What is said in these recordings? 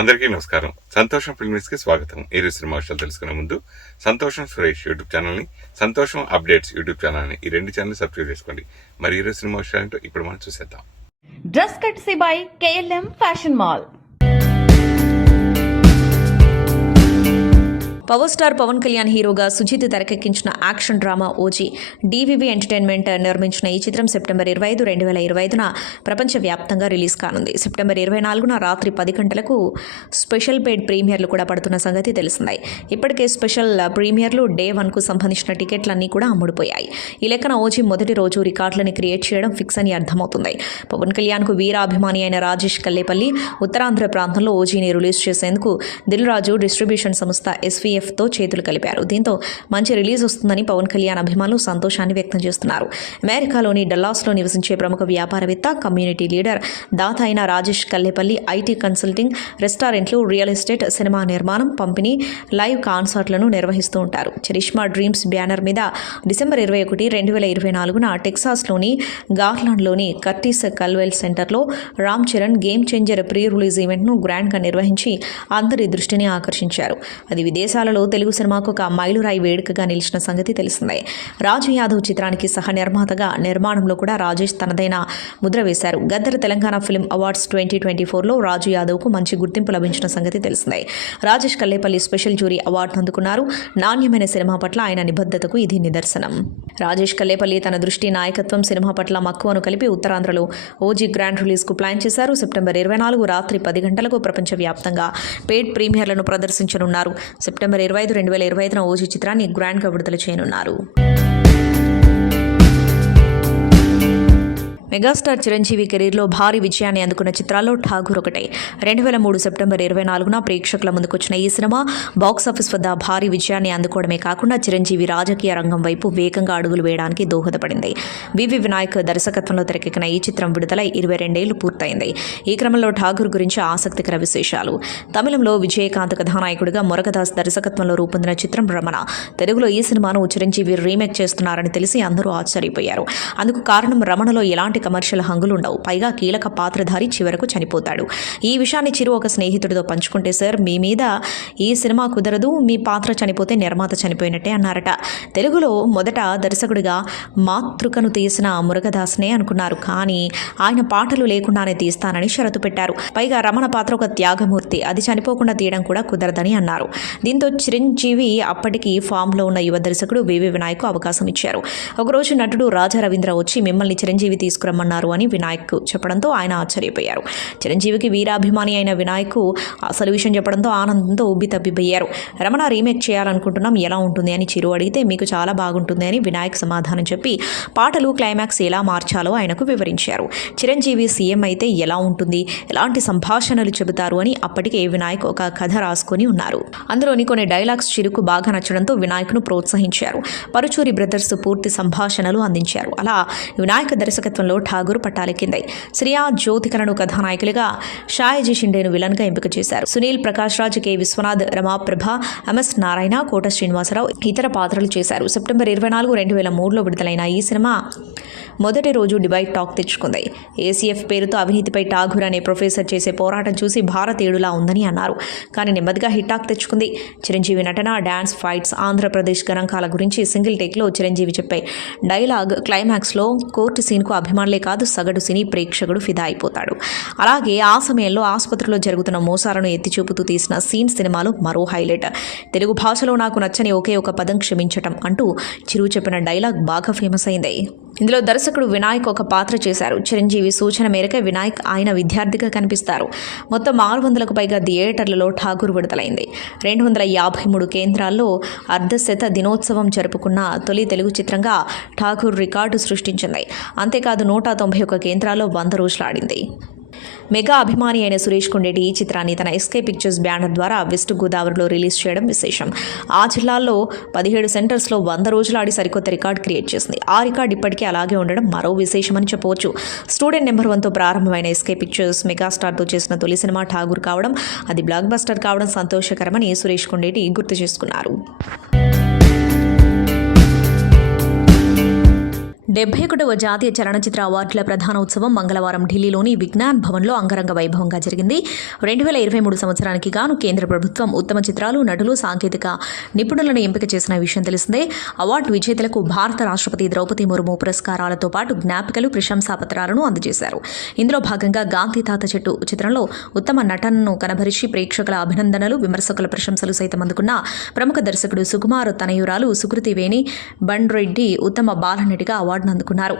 అందరికీ నమస్కారం. సంతోషం ఫిల్మ్స్ కి స్వాగతం. ఈరోజు సినిమా విషయాలు తెలుసుకునే ముందు సంతోషం సురేష్ యూట్యూబ్ ఛానల్ ని, సంతోషం అప్డేట్స్ యూట్యూబ్ ఛానల్ ని, ఈ రెండు ఛానల్ సబ్స్క్రైబ్ చేసుకోండి. మరి ఈరోజు సినిమా విషయాలు ఇప్పుడు మనం చూసేద్దాం. Dress courtesy by KLM fashion mall. Power star Pawan Kalyan హీరోగా సుజిత్ తెరకెక్కించిన action drama OG DVV entertainment నిర్మించిన ఈ చిత్రం సెప్టెంబర్ 25, 2025న ప్రపంచవ్యాప్తంగా రిలీజ్ కానుంది. సెప్టెంబర్ 24న రాత్రి 10 గంటలకు స్పెషల్ పెయిడ్ ప్రీమియర్లు కూడా పడుతున్న సంగతి తెలిసిందే. ఇప్పటికే స్పెషల్ ప్రీమియర్లు డే 1కు సంబంధించిన టికెట్లన్నీ కూడా అమ్ముడుపోయాయి. ఈ లెక్కన ఓజీ మొదటి రోజు రికార్డులని క్రియేట్ చేయడం ఫిక్స్ అని అర్థమవుతుంది. పవన్ కళ్యాణ్కు వీరాభిమాని అయిన రాజేష్ కల్లేపల్లి ఉత్తరాంధ్ర ప్రాంతంలో ఓజీని రిలీజ్ చేసేందుకు దిల్ రాజు డిస్ట్రిబ్యూషన్ సంస్థ SVFతో చేతులు కలిపారు. దీంతో మంచి రిలీజ్ వస్తుందని పవన్ కళ్యాణ్ అభిమానులు సంతోషాన్ని వ్యక్తం చేస్తున్నారు. అమెరికాలోని డల్లాస్లో నివసించే ప్రముఖ వ్యాపారవేత్త, కమ్యూనిటీ లీడర్, దాత అయిన రాజేష్ కల్లేపల్లి ఐటీ కన్సల్టింగ్, రెస్టారెంట్లు, రియల్ ఎస్టేట్, సినిమా నిర్మాణం, పంపిణీ, లైవ్ కాన్సర్ట్లను నిర్వహిస్తూ ఉంటారు. చరిష్మా డ్రీమ్స్ బ్యానర్ మీద డిసెంబర్ 21, 2024న టెక్సాస్లోని గార్లాండ్లోని కర్టిస్ కల్వెల్ సెంటర్లో Ram Charan game changer pre release ఈవెంట్ను గ్రాండ్గా నిర్వహించి అందరి దృష్టిని ఆకర్షించారు. అది విదేశాలలో తెలుగు సినిమాకు ఒక మైలురాయి వేడుకగా నిలిచిన సంగతి తెలిసిందే. రాజు యాదవ్ చిత్రానికి సహ నిర్మాతగా నిర్మాణంలో కూడా రాజేష్ తనదైన ముద్ర వేశారు. గద్దర్ తెలంగాణ ఫిల్మ్ అవార్డ్స్ 2024లో రాజు యాదవ్కు మంచి గుర్తింపు లభించిన సంగతి తెలిసిందే. Rajesh Kallepalli special jury award అందుకున్నారు. నాణ్యమైన సినిమా పట్ల ఆయన నిబద్ధతకు ఇది నిదర్శనం. రాజేష్ కల్లేపల్లి తన దృష్టి, నాయకత్వం, సినిమా పట్ల మక్కువను కలిపి ఉత్తరాంధ్రలో ఓజీ గ్రాండ్ రిలీజ్కు ప్లాన్ చేశారు. సెప్టెంబర్ 24 రాత్రి 10 గంటలకు ప్రపంచవ్యాప్తంగా పెయిడ్ ప్రీమియర్లను ప్రదర్శించనున్నారు. సెప్టెంబర్ 25, 2025న ఓజీ చిత్రాన్ని గ్రాండ్గా విడుదల చేయనున్నారు. మెగాస్టార్ చిరంజీవి కెరీర్లో భారీ విజయాన్ని అందుకున్న చిత్రాల్లో ఠాగూర్ ఒకటే. 2003 సెప్టెంబర్ 24న ప్రేక్షకుల ముందుకొచ్చిన ఈ సినిమా బాక్సాఫీస్ వద్ద భారీ విజయాన్ని అందుకోవడమే కాకుండా చిరంజీవి రాజకీయ రంగం వైపు వేగంగా అడుగులు వేయడానికి దోహదపడింది. వివి వినాయక్ దర్శకత్వంలో తెరకెక్కిన ఈ చిత్రం విడుదలై 22 ఏళ్లు పూర్తయింది. ఈ క్రమంలో ఠాగూర్ గురించి ఆసక్తికర విశేషాలు. తమిళంలో విజయకాంత్ కథానాయకుడిగా మురగదాస్ దర్శకత్వంలో రూపొందిన చిత్రం భ్రమణ. తెలుగులో ఈ సినిమాను చిరంజీవి రీమేక్ చేస్తున్నారని తెలిసి అందరూ ఆశ్చర్యపోయారు. అందుకు కారణం రమణలో ఎలాంటి కమర్షియల్ హంగులుండవు. పైగా కీలక పాత్రధారి చివరకు చనిపోతాడు. ఈ విషయాన్ని చిరు ఒక స్నేహితుడితో పంచుకుంటే, సార్ మీ మీద ఈ సినిమా కుదరదు, మీ పాత్ర చనిపోతే నిర్మాత చనిపోయినట్టే అన్నారట. తెలుగులో మొదట దర్శకుడిగా మాతృకను తీసిన మురుగదాస్నే అనుకున్నారు. కానీ ఆయన పాటలు లేకుండానే తీస్తానని షరతు పెట్టారు. పైగా రమణ పాత్ర ఒక త్యాగమూర్తి, అది చనిపోకుండా తీయడం కూడా కుదరదని అన్నారు. దీంతో చిరంజీవి అప్పటికి ఫామ్లో ఉన్న యువ దర్శకుడు వివి వినాయక్ అవకాశం ఇచ్చారు. ఒకరోజు నటుడు రాజా రవీంద్ర వచ్చి మిమ్మల్ని చిరంజీవి తీసుకురమ్మన్నారు అని వినాయక్ చెప్పడంతో ఆయన ఆశ్చర్యపోయారు. చిరంజీవికి వీరాభిమాని అయిన వినాయక్ అసలు విషయం చెప్పడంతో ఆనందంతో ఉబ్బి తబ్బిపోయారు. రమణ రీమేక్ చేయాలనుకుంటున్నాం, ఎలా ఉంటుంది అని చిరు అడిగితే మీకు చాలా బాగుంటుంది అని వినాయక్ సమాధానం చెప్పి పాటలు, క్లైమాక్స్ ఎలా మార్చాలో ఆయనకు వివరించారు. చిరంజీవి సీఎం అయితే ఎలా ఉంటుంది, ఎలాంటి సంభాషణలు చెబుతారు అని అప్పటికే వినాయక్ ఒక కథ రాసుకొని ఉన్నారు. అందులోని కొన్ని డైలాగ్స్ చిరుకు బాగా నచ్చడంతో వినాయక్ను ప్రోత్సహించారు. పరుచూరి బ్రదర్స్ పూర్తి సంభాషణలు అందించారు. అలా వినాయక్ దర్శకత్వంలో ఠాగూర్ పట్టాలెక్కింది. శ్రియా జ్యోతికలను కథానాయకులుగా, షాయజీ షిండేను విలన్గా ఎంపిక చేశారు. సునీల్ ప్రకాష్ రాజ్, కె విశ్వనాథ్, రమాప్రభ, MS నారాయణ, కోట శ్రీనివాసరావు ఇతర పాత్రలు చేశారు. సెప్టెంబర్ 24, 2003లో విడుదలైన ఈ సినిమా మొదటి రోజు డిబైట్ టాక్ తెచ్చుకుంది. ACF పేరుతో అవినీతిపై ఠాగూర్ అనే ప్రొఫెసర్ చేసే పోరాటం చూసి భారతీయుడులా ఉందని అన్నారు. కానీ నెమ్మదిగా హిట్ టాక్ తెచ్చుకుంది. చిరంజీవి నటన, డ్యాన్స్, ఫైట్స్, ఆంధ్రప్రదేశ్ గణాంకాల గురించి సింగిల్ టేక్లో చిరంజీవి చెప్పే డైలాగ్, క్లైమాక్స్లో కోర్టు సీన్కు అభిమానులే కాదు సగటు సినీ ప్రేక్షకుడు ఫిదా అయిపోతాడు. అలాగే ఆ సమయంలో ఆసుపత్రిలో జరుగుతున్న మోసాలను ఎత్తి చూపుతూ తీసిన సీన్ సినిమాలో మరో హైలైట్. తెలుగు భాషలో నాకు నచ్చని ఒకే ఒక పదం క్షమించటం అంటూ చిరు చెప్పిన డైలాగ్ బాగా ఫేమస్ అయింది. ఇందులో దర్శకుడు వినాయక్ ఒక పాత్ర చేశారు. చిరంజీవి సూచన మేరకు వినాయక్ ఆయన విద్యార్థిగా కనిపిస్తారు. మొత్తం 600కు పైగా థియేటర్లలో ఠాగూర్ విడుదలైంది. 253 కేంద్రాల్లో అర్ధశత దినోత్సవం జరుపుకున్న తొలి తెలుగు చిత్రంగా ఠాగూర్ రికార్డు సృష్టించింది. అంతేకాదు 191 కేంద్రాల్లో 100 రోజులు ఆడింది. మెగా అభిమాని అయిన సురేష్ కొండేటి ఈ చిత్రాన్ని తన SK పిక్చర్స్ బ్యానర్ ద్వారా వెస్ట్ గోదావరిలో రిలీజ్ చేయడం విశేషం. ఆ జిల్లాల్లో 17 సెంటర్స్లో 100 రోజులు ఆడి సరికొత్త రికార్డు క్రియేట్ చేసింది. ఆ రికార్డు ఇప్పటికీ అలాగే ఉండడం మరో విశేషమని చెప్పవచ్చు. స్టూడెంట్ నెంబర్ 1తో ప్రారంభమైన SK పిక్చర్స్ మెగాస్టార్తో చేసిన తొలి సినిమా ఠాగూర్ కావడం, అది బ్లాక్ బస్టర్ కావడం సంతోషకరమని సురేష్ కొండేటి గుర్తు చేసుకున్నారు. 71వ జాతీయ చలనచిత్ర అవార్డుల ప్రధాన ఉత్సవం మంగళవారం ఢిల్లీలోని విజ్ఞాన్ భవన్లో అంగరంగ వైభవంగా జరిగింది. 2023 సంవత్సరానికి గాను కేంద్ర ప్రభుత్వం ఉత్తమ చిత్రాలు, నటులు, సాంకేతిక నిపుణులను ఎంపిక చేసిన విషయం తెలిసిందే. అవార్డు విజేతలకు భారత రాష్ట్రపతి ద్రౌపది ముర్ము పురస్కారాలతో పాటు జ్ఞాపికలు, ప్రశంసా పత్రాలను అందజేశారు. ఇందులో భాగంగా గాంధీ తాత చెట్టు చిత్రంలో ఉత్తమ నటనను కనబరిచి ప్రేక్షకుల అభినందనలు, విమర్శకుల ప్రశంసలు సైతం అందుకున్న ప్రముఖ దర్శకుడు సుకుమార్ తనయురాలు సుకృతి వేణి బండ్రెడ్డి ఉత్తమ బాలనటిగా అవార్డును అందుకున్నారు.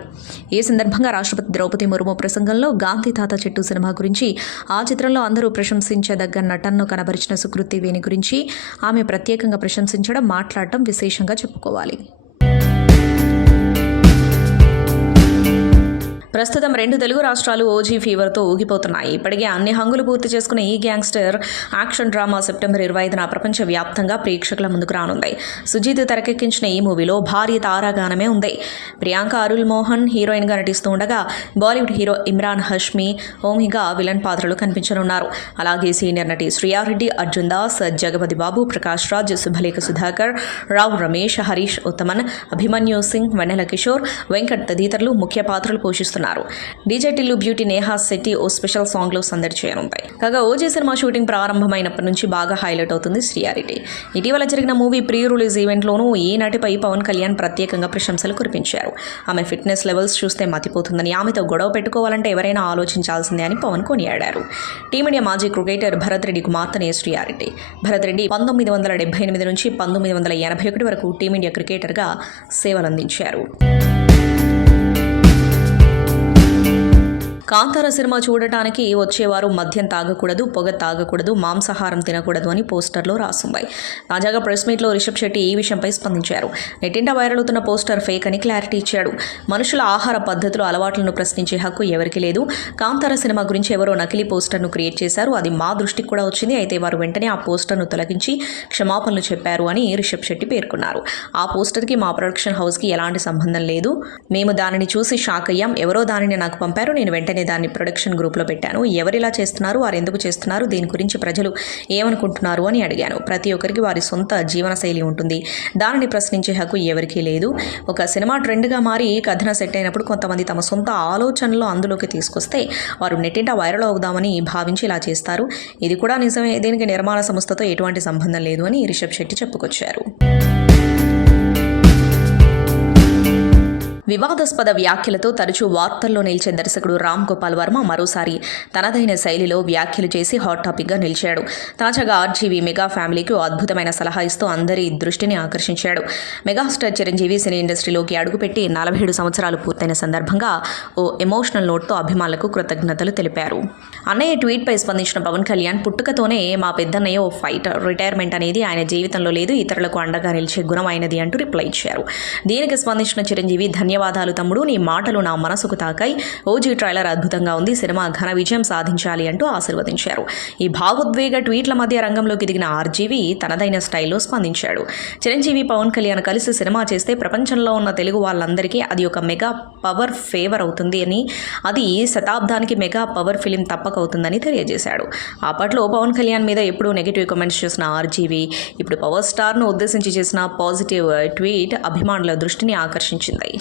ఈ సందర్భంగా రాష్ట్రపతి ద్రౌపది ముర్ము ప్రసంగంలో గాంధీ తాత చెట్టు సినిమా గురించి, ఆ చిత్రంలో అందరూ ప్రశంసించదగ్గ నటనను కనబరిచిన సుకృతి వేణి గురించి ఆమె ప్రత్యేకంగా ప్రశంసించడం, మాట్లాడటం విశేషంగా చెప్పుకోవాలి. ప్రస్తుతం 2 తెలుగు రాష్ట్రాలు ఓజీ ఫీవర్తో ఊగిపోతున్నాయి. ఇప్పటికే అన్ని హంగులు పూర్తి చేసుకున్న ఈ గ్యాంగ్స్టర్ యాక్షన్ డ్రామా సెప్టెంబర్ 25న ప్రపంచవ్యాప్తంగా ప్రేక్షకుల ముందుకు రానుంది. సుజీత్ తెరకెక్కించిన ఈ మూవీలో భారీ తారాగానమే ఉంది. ప్రియాంక అరుల్ మోహన్ హీరోయిన్గా నటిస్తూ ఉండగా బాలీవుడ్ హీరో ఇమ్రాన్ హష్మీ హోమీగా విలన్ పాత్రలు కనిపించనున్నారు. అలాగే సీనియర్ నటి శ్రియారెడ్డి, అర్జున్ దాస్, జగపతి బాబు, ప్రకాష్ రాజ్, శుభలేఖ సుధాకర్, రావు రమేష్, హరీష్ ఉత్తమన్, అభిమన్యు సింగ్, వెన్నెల కిషోర్, వెంకట్ తదితరులు ముఖ్య పాత్రలు పోషిస్తున్నారు. డీజే టిల్లు బ్యూటీ నేహా శెట్టి ఓ స్పెషల్ సాంగ్ లో సందడి చేయనుంది. కాగా ఓజీ సినిమా షూటింగ్ ప్రారంభమైనప్పటి నుంచి బాగా హైలైట్ అవుతుంది శ్రియారెడ్డి. ఇటీవల జరిగిన మూవీ ప్రీ రిలీజ్ ఈవెంట్లోనూ ఈ నటిపై పవన్ కళ్యాణ్ ప్రత్యేకంగా ప్రశంసలు కురిపించారు. ఆమె ఫిట్నెస్ లెవెల్స్ చూస్తే మతిపోతుందని, ఆమెతో గొడవ పెట్టుకోవాలంటే ఎవరైనా ఆలోచించాల్సిందే అని పవన్ కొనియాడారు. టీమిండియా మాజీ క్రికెటర్ భరత్ రెడ్డి కుమార్తెనే శ్రియారెడ్డి. భరత్ రెడ్డి 1978 నుంచి 1981 వరకు టీమిండియా క్రికెటర్గా సేవలందించారు. కాంతార సినిమా చూడటానికి వచ్చేవారు మద్యం తాగకూడదు, పొగ తాగకూడదు, మాంసాహారం తినకూడదు అని పోస్టర్లో రాసుంది. తాజాగా ప్రెస్ మీట్లో రిషబ్ శెట్టి ఈ విషయంపై స్పందించారు. నెట్టింట వైరల్ అవుతున్న పోస్టర్ ఫేక్ అని క్లారిటీ ఇచ్చాడు. మనుషుల ఆహార పద్ధతులు, అలవాట్లను ప్రశ్నించే హక్కు ఎవరికీ లేదు. కాంతార సినిమా గురించి ఎవరో నకిలీ పోస్టర్ను క్రియేట్ చేశారు. అది మా దృష్టికి కూడా వచ్చింది. అయితే వారు వెంటనే ఆ పోస్టర్ను తొలగించి క్షమాపణలు చెప్పారు అని రిషబ్ శెట్టి పేర్కొన్నారు. ఆ పోస్టర్కి మా ప్రొడక్షన్ హౌస్కి ఎలాంటి సంబంధం లేదు. మేము దానిని చూసి షాక్ అయ్యాం. ఎవరో దానిని నాకు పంపారు. నేను వెంటనే దాన్ని ప్రొడక్షన్ గ్రూప్లో పెట్టాను. ఎవరిలా చేస్తున్నారు, వారు ఎందుకు చేస్తున్నారు, దీని గురించి ప్రజలు ఏమనుకుంటున్నారు అని అడిగాను. ప్రతి ఒక్కరికి వారి సొంత జీవనశైలి ఉంటుంది. దానిని ప్రశ్నించే హక్కు ఎవరికీ లేదు. ఒక సినిమా ట్రెండ్గా మారి కథన సెట్ అయినప్పుడు కొంతమంది తమ సొంత ఆలోచనలు అందులోకి తీసుకొస్తే వారు నెట్టింట వైరల్ అవుదామని భావించి ఇలా చేస్తారు. ఇది కూడా నిజమే. దీనికి నిర్మాణ సంస్థతో ఎటువంటి సంబంధం లేదు అని రిషబ్ శెట్టి చెప్పుకొచ్చారు. వివాదాస్పద వ్యాఖ్యలతో తరచూ వార్తల్లో నిలిచే దర్శకుడు రామ్ గోపాల్ వర్మ మరోసారి తనదైన శైలిలో వ్యాఖ్యలు చేసి హాట్ టాపిక్గా నిలిచాడు. తాజాగా ఆర్జీవీ మెగా ఫ్యామిలీకి అద్భుతమైన సలహా ఇస్తూ అందరి దృష్టిని ఆకర్షించాడు. మెగాస్టార్ చిరంజీవి సినీ ఇండస్ట్రీలోకి అడుగుపెట్టి 47 సంవత్సరాలు పూర్తయిన సందర్భంగా ఓ ఎమోషనల్ నోట్తో అభిమానులకు కృతజ్ఞతలు తెలిపారు. అన్నయ్య ట్వీట్పై స్పందించిన పవన్ కళ్యాణ్, పుట్టుకతోనే మా పెద్దన్నయ్య ఓ ఫైటర్, రిటైర్మెంట్ అనేది ఆయన జీవితంలో లేదు, ఇతరులకు అండగా నిలిచే గుణం అయినది అంటూ రిప్లై ఇచ్చారు. దీనికి స్పందించిన చిరంజీవి, ధన్యవాదాలు తమ్ముడు, నీ మాటలు నా మనసుకు తాకాయి. ఓజీ ట్రైలర్ అద్భుతంగా ఉంది. సినిమా ఘన విజయం సాధించాలి అంటూ ఆశీర్వదించారు. ఈ భావోద్వేగ ట్వీట్ల మధ్య రంగంలోకి దిగిన ఆర్జీవీ తనదైన స్టైల్లో స్పందించాడు. చిరంజీవి, పవన్ కళ్యాణ్ కలిసి సినిమా చేస్తే ప్రపంచంలో ఉన్న తెలుగు వాళ్ళందరికీ అది ఒక మెగా పవర్ ఫేవర్ అవుతుంది అని, అది శతాబ్దానికి మెగా పవర్ ఫిలిం తప్పకవుతుందని తెలియజేశాడు. అప్పట్లో పవన్ కళ్యాణ్ మీద ఎప్పుడూ నెగిటివ్ కామెంట్స్ చేసిన ఆర్జీవీ ఇప్పుడు పవర్ స్టార్ను ఉద్దేశించి చేసిన పాజిటివ్ ట్వీట్ అభిమానుల దృష్టిని ఆకర్షించింది.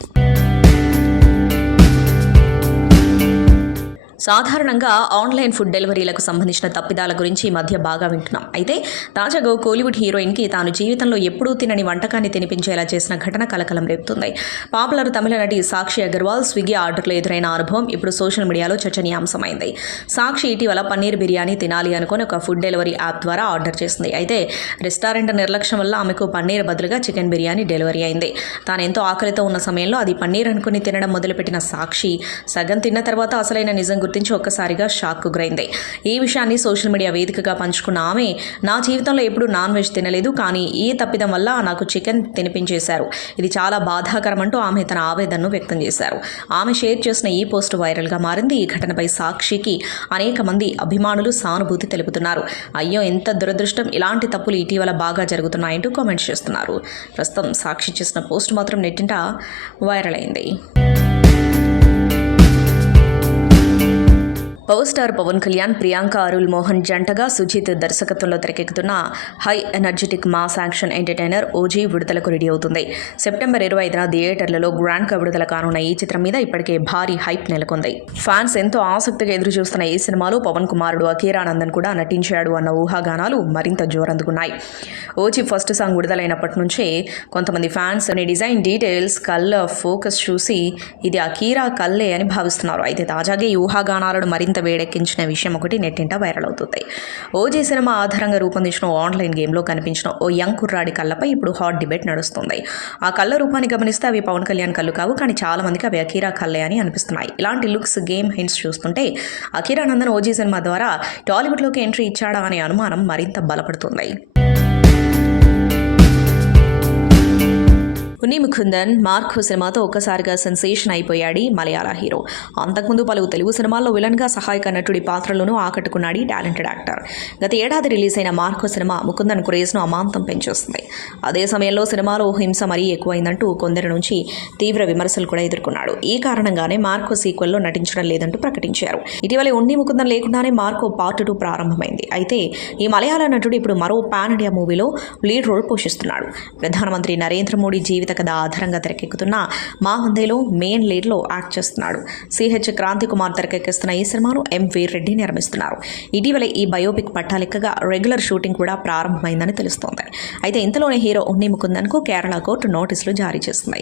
సాధారణంగా ఆన్లైన్ ఫుడ్ డెలివరీలకు సంబంధించిన తప్పిదాల గురించి ఈ మధ్య బాగా వింటున్నాం. అయితే తాజాగా కోలీవుడ్ హీరోయిన్కి తాను జీవితంలో ఎప్పుడూ తినని వంటకాన్ని తినిపించేలా చేసిన ఘటన కలకలం రేపుతుంది. పాపులర్ తమిళ నటి సాక్షి అగర్వాల్ స్విగ్గీ ఆర్డర్లో ఎదురైన అనుభవం ఇప్పుడు సోషల్ మీడియాలో చర్చనీయాంశమైంది. సాక్షి ఇటీవల పన్నీర్ బిర్యానీ తినాలి అనుకుని ఒక ఫుడ్ డెలివరీ యాప్ ద్వారా ఆర్డర్ చేసింది. అయితే రెస్టారెంట్ నిర్లక్ష్యం వల్ల ఆమెకు పన్నీర్ బదులుగా చికెన్ బిర్యానీ డెలివరీ అయింది. తాను ఎంతో ఆకలితో ఉన్న సమయంలో అది పన్నీర్ అనుకుని తినడం మొదలుపెట్టిన సాక్షి సగం తిన్న తర్వాత అసలైన నిజం గుర్తించి ఒక్కసారిగా షాక్కు గురైంది. ఈ విషయాన్ని సోషల్ మీడియా వేదికగా పంచుకున్న ఆమె, నా జీవితంలో ఎప్పుడూ నాన్ వెజ్ తినలేదు, కానీ ఈ తప్పిదం వల్ల నాకు చికెన్ తినిపించేశారు. ఇది చాలా బాధాకరం అంటూ ఆమె తన ఆవేదనను వ్యక్తం చేశారు. ఆమె షేర్ చేసిన ఈ పోస్ట్ వైరల్గా మారింది. ఈ ఘటనపై సాక్షికి అనేక మంది అభిమానులు సానుభూతి తెలుపుతున్నారు. అయ్యో ఎంత దురదృష్టం, ఇలాంటి తప్పులు ఇటీవల బాగా జరుగుతున్నాయంటూ కామెంట్స్ చేస్తున్నారు. ప్రస్తుతం సాక్షి చేసిన పోస్ట్ మాత్రం నెట్టింట వైరల్ అయింది. పవర్ స్టార్ పవన్ కళ్యాణ్, ప్రియాంక అరుల్ మోహన్ జంటగా సుజిత్ దర్శకత్వంలో తెరకెక్కుతున్న high energetic mass action entertainer OG విడుదలకు రెడీ అవుతుంది. సెప్టెంబర్ 25న థియేటర్లలో గ్రాండ్గా విడుదల కానున్న ఈ చిత్రం మీద ఇప్పటికే భారీ హైప్ నెలకొంది. ఫ్యాన్స్ ఎంతో ఆసక్తిగా ఎదురు చూస్తున్న ఈ సినిమాలో పవన్ కుమారుడు అకీరానందన్ కూడా నటించాడు అన్న ఊహాగానాలు మరింత జోరందుకున్నాయి. ఓజీ ఫస్ట్ సాంగ్ విడుదలైనప్పటి నుంచే కొంతమంది ఫ్యాన్స్ డిజైన్ డీటెయిల్స్, కళ్ళ ఫోకస్ చూసి ఇది అకీరా కళ్ళే అని భావిస్తున్నారు. అయితే తాజాగా ఈ ఊహాగానాలను మరింత వేడెక్కించిన విషయం ఒకటి నెట్టింట వైరల్ అవుతుంది. ఓజీ సినిమా ఆధారంగా రూపొందించిన ఆన్లైన్ గేమ్లో కనిపించిన ఓ యంగ్ కుర్రాడి కళ్ళపై ఇప్పుడు హాట్ డిబేట్ నడుస్తుంది. ఆ కళ్ళ రూపాన్ని గమనిస్తే అవి పవన్ కళ్యాణ్ కళ్ళు కావు, కానీ చాలా మందికి అవి అకీరా కళ్ళే అని అనిపిస్తున్నాయి. ఇలాంటి లుక్స్, గేమ్ హింట్స్ చూస్తుంటే అకీరానందన్ ఓజీ సినిమా ద్వారా టాలీవుడ్లోకి ఎంట్రీ ఇచ్చాడా అనే అనుమానం మరింత బలపడుతుంది. ఉన్ని ముకుందన్ మార్కో సినిమాతో ఒక్కసారిగా సెన్సేషన్ అయిపోయాడు మలయాళ హీరో. అంతకుముందు పలు తెలుగు సినిమాల్లో విలన్గా సహాయక నటుడి పాత్రలోనూ ఆకట్టుకున్నాడు టాలెంటెడ్ యాక్టర్. గత ఏడాది రిలీజ్ అయిన మార్కో సినిమా ముకుందన్ క్రేజ్ను అమాంతం పెంచేస్తుంది. అదే సమయంలో సినిమాలో హింస మరీ ఎక్కువైందంటూ కొందరి నుంచి తీవ్ర విమర్శలు కూడా ఎదుర్కొన్నాడు. ఈ కారణంగానే మార్కో సీక్వెల్లో నటించడం లేదంటూ ప్రకటించారు. ఇటీవల ఉన్ని ముకుందన్ లేకుండానే మార్కో పార్ట్ 2 ప్రారంభమైంది. అయితే ఈ మలయాళ నటుడు ఇప్పుడు మరో పాన్ ఇండియా మూవీలో లీడ్ రోల్ పోషిస్తున్నాడు. ప్రధానమంత్రి నరేంద్ర మోడీ జీవిత కథ ఆధారంగా తెరకెక్కుతున్న మా వందేలో మెయిన్ లీడ్లో యాక్ట్ చేస్తున్నాడు. సిహెచ్ క్రాంతి కుమార్ తెరకెక్కిస్తున్న ఈ సినిమాను ఎం వీర్రెడ్డి నిర్మిస్తున్నారు. ఇటీవల ఈ బయోపిక్ పట్టాలెక్కగా రెగ్యులర్ షూటింగ్ కూడా ప్రారంభమైందని తెలుస్తోంది. అయితే ఇంతలోనే హీరో ఉన్ని ముకుందన్కు కేరళ కోర్టు నోటీసులు జారీ చేసింది.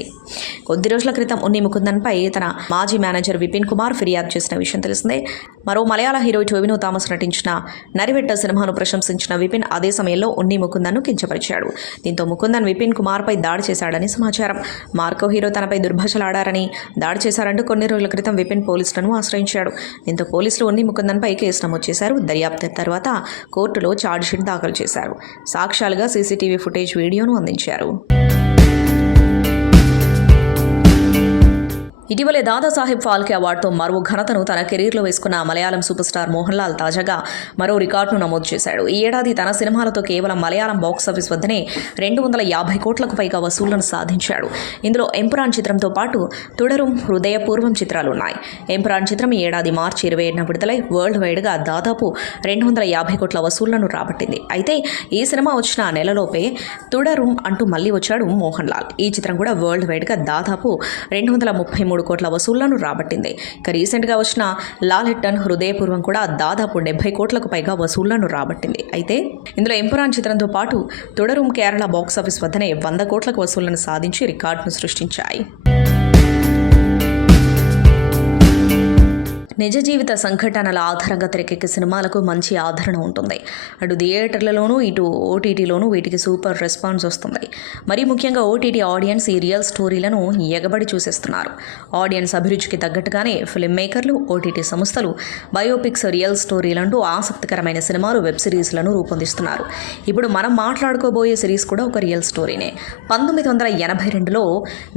కొద్ది రోజుల క్రితం ఉన్ని ముకుందన్పై తన మాజీ మేనేజర్ విపిన్ కుమార్ ఫిర్యాదు చేసిన విషయం తెలిసిందే. మరో మలయాళ హీరో టోవినో థామస్ నటించిన నరివెట్ట సినిమాను ప్రశంసించిన విపిన్ అదే సమయంలో ఉన్ని ముకుందన్ను కించపరిచాడు. దీంతో ముకుందన్ విపిన్ కుమార్పై దాడి చేశాడని సమాచారం. మార్కో హీరో తనపై దుర్భాషలాడారని, దాడి చేశారంటూ కొన్ని రోజుల క్రితం విపిన్ పోలీసులను ఆశ్రయించాడు. దీంతో పోలీసులు ఉన్ని ముకుందన్పై కేసు నమోదు చేశారు. దర్యాప్తు తర్వాత కోర్టులో ఛార్జ్షీట్ దాఖలు చేశారు. సాక్ష్యాలుగా సీసీటీవీ ఫుటేజ్, వీడియోను అందించారు. ఇటీవలే దాదాసాహెబ్ ఫాల్కే అవార్డుతో మరో ఘనతను తన కెరీర్లో వేసుకున్న మలయాళం సూపర్ స్టార్ మోహన్ లాల్ తాజాగా మరో రికార్డును నమోదు చేశాడు. ఈ ఏడాది తన సినిమాలతో కేవలం మలయాళం బాక్సాఫీస్ వద్దనే 250 కోట్లకు పైగా వసూళ్లను సాధించాడు. ఇందులో ఎంపురాన్ చిత్రంతో పాటు తుడరుం, హృదయపూర్వం చిత్రాలున్నాయి. ఎంపురాన్ చిత్రం ఈ ఏడాది మార్చి 27న విడుదలై వరల్డ్ వైడ్గా దాదాపు 250 కోట్ల వసూళ్లను రాబట్టింది. అయితే ఈ సినిమా వచ్చిన నెలలోపే తుడరుం అంటూ మళ్లీ వచ్చాడు మోహన్ లాల్. ఈ చిత్రం కూడా వరల్డ్ వైడ్గా దాదాపు 233 కోట్ల వసూళ్లను రాబట్టింది. ఇక రీసెంట్గా వచ్చిన లాలెట్టన్, హృదయపూర్వం కూడా దాదాపు 70 కోట్లకు పైగా వసూళ్లను రాబట్టింది. అయితే ఇందులో ఎంపురాన్ చిత్రంతో పాటు తుడరుం కేరళ బాక్సాఫీస్ వద్దనే 100 కోట్లకు వసూళ్లను సాధించి రికార్డును సృష్టించాయి. నిజ జీవిత సంఘటనల ఆధారంగా తెరకెక్కే సినిమాలకు మంచి ఆదరణ ఉంటుంది. అటు థియేటర్లలోనూ ఇటు ఓటీటీలోనూ వీటికి సూపర్ రెస్పాన్స్ వస్తుంది. మరీ ముఖ్యంగా ఓటీటీ ఆడియన్స్ ఈ రియల్ స్టోరీలను ఎగబడి చూసేస్తున్నారు. ఆడియన్స్ అభిరుచికి తగ్గట్టుగానే ఫిల్మ్ మేకర్లు, ఓటీటీ సంస్థలు బయోపిక్స్, రియల్ స్టోరీలంటూ ఆసక్తికరమైన సినిమాలు, వెబ్ సిరీస్లను రూపొందిస్తున్నారు. ఇప్పుడు మనం మాట్లాడుకోబోయే సిరీస్ కూడా ఒక రియల్ స్టోరీనే. 1982లో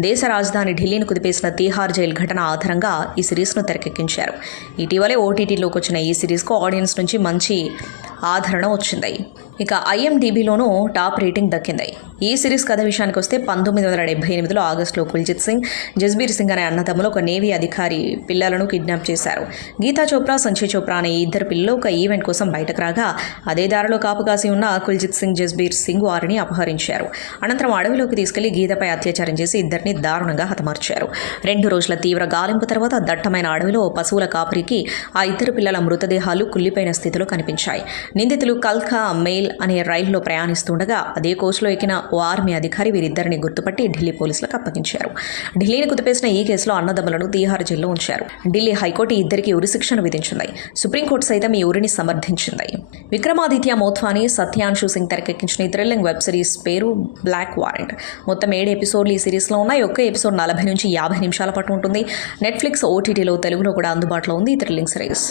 దేశ రాజధాని ఢిల్లీని కుదిపేసిన తీహార్ జైలు ఘటన ఆధారంగా ఈ సిరీస్ను తెరకెక్కించారు. ఇటీవలే ఓటీటీలోకి వచ్చిన ఈ సిరీస్కు ఆడియన్స్ నుంచి మంచి ఆదరణ వచ్చింది. ఇక ఐఎండిబిలోనూ టాప్ రేటింగ్ దక్కింది. ఈ సిరీస్ కథ విషయానికి వస్తే 1978లో ఆగస్టులో కుల్జిత్ సింగ్, జస్బీర్ సింగ్ అనే అన్నదమ్ములు ఒక నేవీ అధికారి పిల్లలను కిడ్నాప్ చేశారు. గీతా చోప్రా, సంజయ్ చోప్రా అనే ఈ ఇద్దరు పిల్లలు ఒక ఈవెంట్ కోసం బయటకు రాగా అదే దారిలో కాపు కాసి ఉన్న కుల్జిత్ సింగ్, జస్బీర్ సింగ్ వారిని అపహరించారు. అనంతరం అడవిలోకి తీసుకెళ్లి గీతపై అత్యాచారం చేసి ఇద్దరిని దారుణంగా హతమార్చారు. 2 రోజుల తీవ్ర గాలింపు తర్వాత దట్టమైన అడవిలో పశువుల కాపరికి ఆ ఇద్దరు పిల్లల మృతదేహాలు కుళ్లిపోయిన స్థితిలో కనిపించాయి. నిందితులు కల్కా మెయిల్ అనే రైల్లో ప్రయాణిస్తుండగా అదే కోచ్లో ఎక్కిన ఓ ఆర్మీ అధికారి వీరిద్దరిని గుర్తుపట్టి ఢిల్లీ పోలీసులకు అప్పగించారు. ఢిల్లీని కుదిపేసిన ఈ కేసులో అన్నదమ్ములను తీహార్ జైల్లో ఉంచారు. ఢిల్లీ హైకోర్టు ఇద్దరికి ఉరిశిక్షను విధించింది. సుప్రీంకోర్టు సైతం ఈ ఉరిని సమర్థించింది. విక్రమాదిత్య మోత్వాని, సత్యాంశు సింగ్ తెరకెక్కించిన ఈ థ్రిల్లింగ్ వెబ్ సిరీస్ పేరు బ్లాక్ వారెంట్. మొత్తం 7 ఎపిసోడ్లు ఈ సిరీస్లో ఉన్నాయి. ఒక్క ఎపిసోడ్ 40 నుంచి 50 నిమిషాల పాటు ఉంటుంది. నెట్ఫ్లిక్స్, ఓటీటీలో, తెలుగులో కూడా అందుబాటులో ఉంది ఈ థ్రిల్లింగ్ సిరీస్.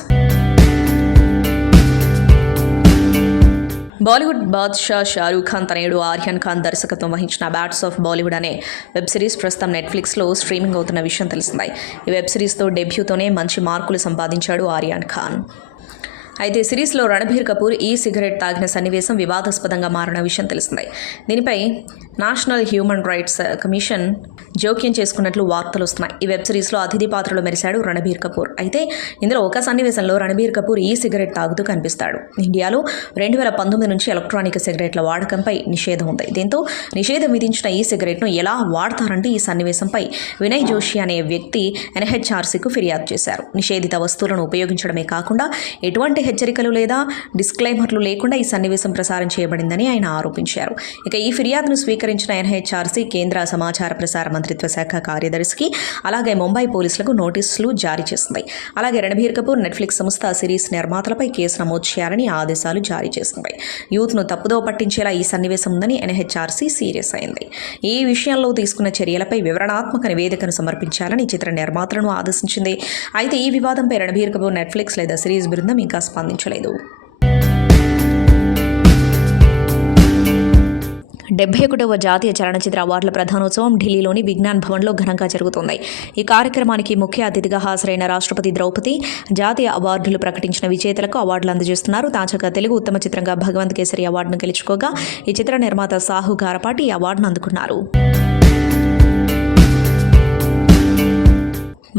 బాలీవుడ్ బాద్షా షారూఖ్ ఖాన్ తనయుడు ఆర్యన్ ఖాన్ దర్శకత్వం వహించిన బ్యాట్స్ ఆఫ్ బాలీవుడ్ అనే వెబ్ సిరీస్ ప్రస్తుతం నెట్ఫ్లిక్స్లో స్ట్రీమింగ్ అవుతున్న విషయం తెలిసిందే. ఈ వెబ్ సిరీస్తో డెబ్యూతోనే మంచి మార్కులు సంపాదించాడు ఆర్యన్ ఖాన్. అయితే సిరీస్లో రణబీర్ కపూర్ ఈ సిగరెట్ తాగిన సన్నివేశం వివాదాస్పదంగా మారిన విషయం తెలిసిందే. దీనిపై నేషనల్ హ్యూమన్ రైట్స్ కమిషన్ జోక్యం చేసుకున్నట్లు వార్తలు వస్తున్నాయి. ఈ వెబ్ సిరీస్లో అతిథి పాత్రలో మెరిశాడు రణబీర్ కపూర్. అయితే ఇందులో ఒక సన్నివేశంలో రణబీర్ కపూర్ ఈ సిగరెట్ తాగుతూ కనిపిస్తాడు. ఇండియాలో 2019 నుంచి ఎలక్ట్రానిక్ సిగరెట్ల వాడకంపై నిషేధం ఉంది. దీంతో నిషేధం విధించిన ఈ సిగరెట్ను ఎలా వాడతారంటే ఈ సన్నివేశంపై వినయ్ జోషి అనే వ్యక్తి ఎన్హెచ్ఆర్సీకు ఫిర్యాదు చేశారు. నిషేధిత వస్తువులను ఉపయోగించడమే కాకుండా ఎటువంటి హెచ్చరికలు లేదా డిస్క్లైమర్లు లేకుండా ఈ సన్నివేశం ప్రసారం చేయబడిందని ఆయన ఆరోపించారు. ఇక ఈ ఫిర్యాదును స్వీకరించిన ఎన్హెచ్ఆర్సీ కేంద్ర సమాచార ప్రసార మంత్రిత్వ శాఖ కార్యదర్శికి అలాగే ముంబై పోలీసులకు నోటీసులు జారీ చేసింది. అలాగే రణబీర్ కపూర్, నెట్ఫ్లిక్స్ సంస్థ సిరీస్ నిర్మాతలపై కేసు నమోదు చేయాలని ఆదేశాలు జారీ చేసింది. యూత్ను తప్పుదో పట్టించేలా ఈ సన్నివేశం ఉందని ఎన్హెచ్ఆర్సీ సీరియస్ అయింది. ఈ విషయంలో తీసుకున్న చర్యలపై వివరణాత్మక నివేదికను సమర్పించాలని చిత్ర నిర్మాతలను ఆదేశించింది. అయితే ఈ వివాదంపై రణబీర్ కపూర్, నెట్ఫ్లిక్స్ లేదా సిరీస్ బృందం ఇంకా స్పందించలేదు. 71వ జాతీయ చలనచిత్ర అవార్డుల ప్రధానోత్సవం ఢిల్లీలోని విజ్ఞాన్ భవన్లో ఘనంగా జరుగుతోంది. ఈ కార్యక్రమానికి ముఖ్య అతిథిగా హాజరైన రాష్ట్రపతి ద్రౌపది జాతీయ అవార్డులు ప్రకటించిన విజేతలకు అవార్డులు అందజేస్తున్నారు. తాజాగా తెలుగు ఉత్తమ చిత్రంగా భగవంత్ కేసరి అవార్డును గెలుచుకోగా ఈ చిత్ర నిర్మాత సాహు గారపాటి ఈ అవార్డును అందుకున్నారు.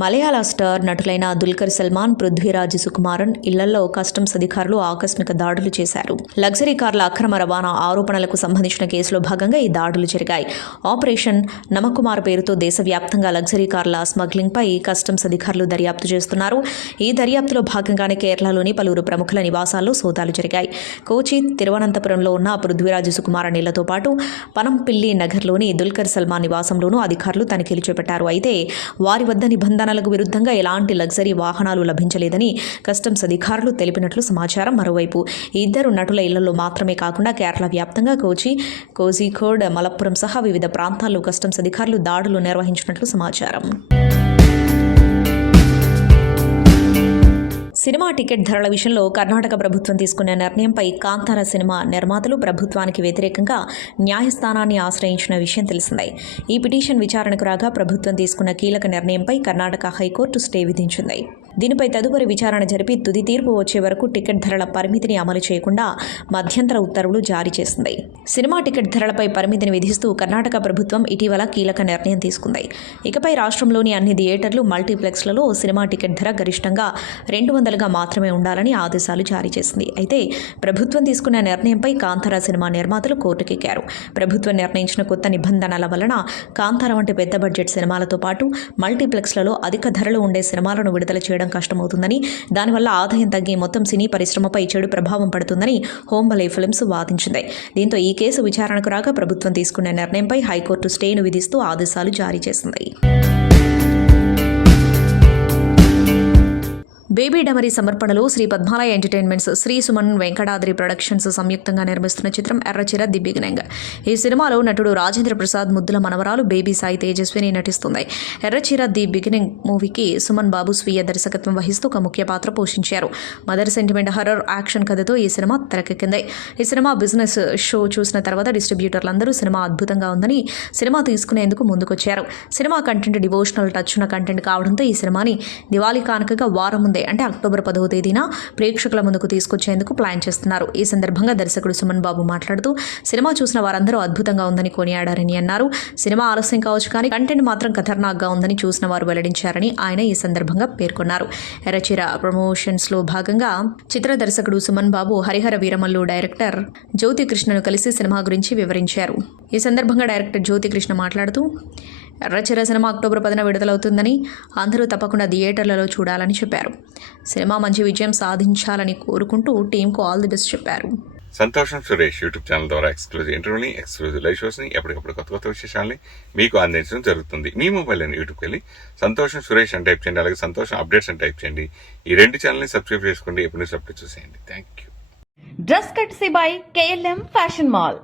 మలయాళ స్టార్ నటులైన దుల్కర్ సల్మాన్, పృథ్వీరాజ్ సుకుమారన్ ఇళ్లలో కస్టమ్స్ అధికారులు ఆకస్మిక దాడులు చేశారు. లగ్జరీ కార్ల అక్రమ రవాణా ఆరోపణలకు సంబంధించిన కేసులో భాగంగా ఈ దాడులు జరిగాయి. ఆపరేషన్ నమకుమార్ పేరుతో దేశవ్యాప్తంగా లగ్జరీ కార్ల స్మగ్లింగ్పై కస్టమ్స్ అధికారులు దర్యాప్తు చేస్తున్నారు. ఈ దర్యాప్తులో భాగంగానే కేరళలోని పలువురు ప్రముఖుల నివాసాల్లో సోదాలు జరిగాయి. కోచి, తిరువనంతపురంలో ఉన్న పృథ్వీరాజ్ సుకుమారన్ ఇళ్లతో పాటు పనంపిల్లి నగర్లోని దుల్కర్ సల్మాన్ నివాసంలోనూ అధికారులు తనిఖీలు చేపట్టారు. అయితే వారి వద్ద నిబంధనలకు విరుద్ధంగా ఎలాంటి లగ్జరీ వాహనాలు లభించలేదని కస్టమ్స్ అధికారులు తెలిపినట్లు సమాచారం. మరోవైపు ఈ ఇద్దరు నటుల ఇళ్లలో మాత్రమే కాకుండా కేరళ వ్యాప్తంగా కోచి, కోజికోడ్, మలప్పురం సహా వివిధ ప్రాంతాల్లో కస్టమ్స్ అధికారులు దాడులు నిర్వహించినట్లు సమాచారం. సినిమా టికెట్ ధరల విషయంలో కర్ణాటక ప్రభుత్వం తీసుకున్న నిర్ణయంపై కాంతార సినిమా నిర్మాతలు ప్రభుత్వానికి వ్యతిరేకంగా న్యాయస్థానాన్ని ఆశ్రయించిన విషయం తెలిసిందే. ఈ పిటిషన్ విచారణకు రాగా ప్రభుత్వం తీసుకున్న కీలక నిర్ణయంపై కర్ణాటక హైకోర్టు స్టే విధించింది. దీనిపై తదుపరి విచారణ జరిపి తుది తీర్పు వచ్చే వరకు టికెట్ ధరల పరిమితిని అమలు చేయకుండా మధ్యంతర ఉత్తర్వులు జారీ చేసింది. సినిమా టికెట్ ధరలపై పరిమితిని విధిస్తూ కర్ణాటక ప్రభుత్వం ఇటీవల కీలక నిర్ణయం తీసుకుంది. ఇకపై రాష్ట్రంలోని అన్ని థియేటర్లు, మల్టీప్లెక్స్లలో సినిమా టికెట్ ధర గరిష్టంగా 200గా మాత్రమే ఉండాలని ఆదేశాలు జారీ చేసింది. అయితే ప్రభుత్వం తీసుకున్న నిర్ణయంపై కాంతార సినిమా నిర్మాతలు కోర్టుకెక్కారు. ప్రభుత్వం నిర్ణయించిన కొత్త నిబంధనల వలన కాంతార వంటి పెద్ద బడ్జెట్ సినిమాలతో పాటు మల్టీప్లెక్స్లలో అధిక ధరలు ఉండే సినిమాలను విడుదల చేయడం కష్టమవుతుందని, దానివల్ల ఆదాయం తగ్గి మొత్తం సినీ పరిశ్రమపై చెడు ప్రభావం పడుతుందని హోంబలే ఫిల్మ్స్ వాదించింది. దీంతో ఈ కేసు విచారణకు రాగా ప్రభుత్వం తీసుకున్న నిర్ణయంపై హైకోర్టు స్టేను విధిస్తూ ఆదేశాలు జారీ చేసింది. బేబీ డమరీ సమర్పణలో శ్రీ పద్మాలయ ఎంటర్టైన్మెంట్స్, శ్రీ సుమన్ వెంకటాద్రి ప్రొడక్షన్స్ సంయుక్తంగా నిర్మిస్తున్న చిత్రం ఎర్రచీర ది బిగినింగ్. ఈ సినిమాలో నటుడు రాజేంద్ర ప్రసాద్ ముద్దుల మనవరాలు బేబీ సాయి తేజస్విని నటిస్తుంది. ఎర్రచీర ది బిగినింగ్ మూవీకి సుమన్ బాబు స్వీయ దర్శకత్వం వహిస్తూ ఒక ముఖ్య పాత్ర పోషించారు. మదర్ సెంటిమెంట్ హర్రర్ యాక్షన్ కథతో ఈ సినిమా తెరకెక్కింది. ఈ సినిమా బిజినెస్ షో చూసిన తర్వాత డిస్ట్రిబ్యూటర్లందరూ సినిమా అద్భుతంగా ఉందని సినిమా తీసుకునేందుకు ముందుకొచ్చారు. సినిమా కంటెంట్ డివోషనల్ టచ్ ఉన్న కంటెంట్ కావడంతో ఈ సినిమాని దివాళీ కానుకగా వారం ముందే అంటే అక్టోబర్ 10వ తేదీన ప్రేక్షకుల ముందుకు తీసుకొచ్చేందుకు ప్లాన్ చేస్తున్నారు. ఈ సందర్భంగా దర్శకుడు సుమన్ బాబు మాట్లాడుతూ సినిమా చూసిన వారందరూ అద్భుతంగా ఉందని కొనియాడారని అన్నారు. సినిమా ఆలస్యం కావచ్చు కానీ కంటెంట్ మాత్రం ఖతర్నాక్గా ఉందని చూసిన వారు వెల్లడించారని ఆయన ఈ సందర్భంగా పేర్కొన్నారు. ఎర్రచీర ప్రమోషన్స్లో భాగంగా చిత్ర దర్శకుడు సుమన్ బాబు హరిహర వీరమల్లు డైరెక్టర్ జ్యోతి కృష్ణను కలిసి సినిమా గురించి వివరించారు. ఈ సందర్భంగా డైరెక్టర్ జ్యోతి కృష్ణ మాట్లాడుతూ ఎర్రచీర సినిమా అక్టోబర్ 10న విడుదలవుతుందని, అందరూ తప్పకుండా థియేటర్లలో చూడాలని చెప్పారు. సినిమా మంచి విజయం సాధించాలని కోరుకుంటూ టీంకు ఆల్ ది బెస్ట్ చెప్పారు. సంతోషం సురేష్ యూట్యూబ్ ఛానల్ ద్వారా ఎక్స్క్లూజివ్ ఇంటర్వ్యూని, ఎక్స్క్లూజివ్ లైవ్ షోస్ని, ఎప్పటికప్పుడు కొత్త విశేషాలని మీకు అందించడం జరుగుతుంది. మీ మొబైల్లోని యూట్యూబ్కి వెళ్ళి సంతోషం సురేష్ అని టైప్ చేయండి, అలాగే సంతోషం అప్డేట్స్ అని టైప్ చేయండి. ఈ రెండు ఛానల్ని సబ్స్క్రైబ్ చేసుకోండి, ఎప్పుడు న్యూస్ అప్డేట్ చూసేయండి. Thank you. Dress courtesy by KLM fashion mall.